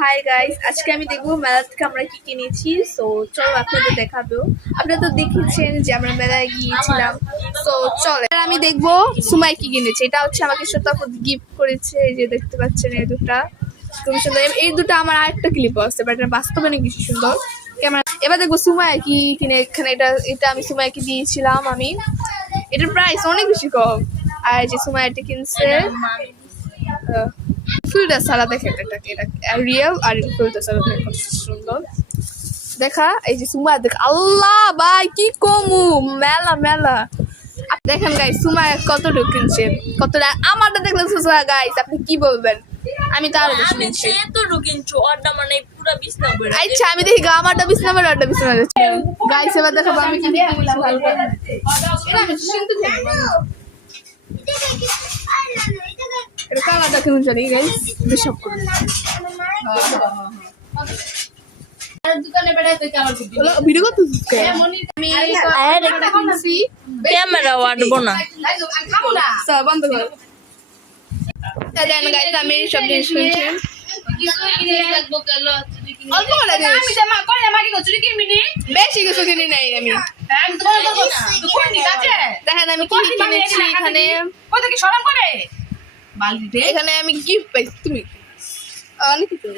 Hi guys, আজকে আমি দেখবো মেলা থেকে আমরা কি কিনেছি। সো চলো আপনাদের দেখাবো। আপনারা তো দেখেছেন যে আমরা মেলায় গিয়েছিলাম। সো চলো আমি দেখবো সুমাই কি কিনেছে। এটা হচ্ছে আমাকে শতাপদ গিফট করেছে। এই যে দেখতে পাচ্ছেন এই দুটা খুবই সুন্দর। এই দুটো আমার আরেকটা ক্লিপ আছে, বাট এটা বাস্তবে অনেক বেশি সুন্দর ক্যামেরা। এবার দেখবো সুমাই কি কিনে। এখানে এটা আমি সুমাইকে দিয়েছিলাম। আমি এটার প্রাইস অনেক বেশি কম। আর যে সুমাইটা কিনছে ফিল্টার সারা, দেখেন এটাকে, এটা রিয়েল আর ফিল্টার সারা দেখেন কত সুন্দর দেখা। এই যে সুমা দেখ, আল্লাহ ভাই কি কমু মেলা মেলা। দেখেন গাইস সুমা কতটুকু কিনছে, কতটা। আমারটা দেখলেন সুমা গাইস, আপনি কি বলবেন? আমি তো আরো বেশি কিনছি। আচ্ছা আমি দেখি আমারটা 20 নম্বর, ওরটা 20 নম্বর গাইস। এবার দেখাবো আমি কি এটা কালারটা কেমন জানি গাইস, বেশি করে ভিডিও করতে ক্যামেরা আটবো না। বন্ধ কর। আমি সব জিনিস কিনছি অল্প করে বেশি কিছু কিনি নাই আমি। দেখেন আমি কি কিনেছি এখানে। এখানে আমি গিফট পাইছি। তুমি অনেক কিছু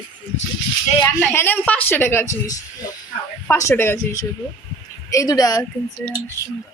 এখানে 500 টাকার জিনিস, 500 টাকার জিনিস হইব। এই দুটা কিনছে অনেক সুন্দর।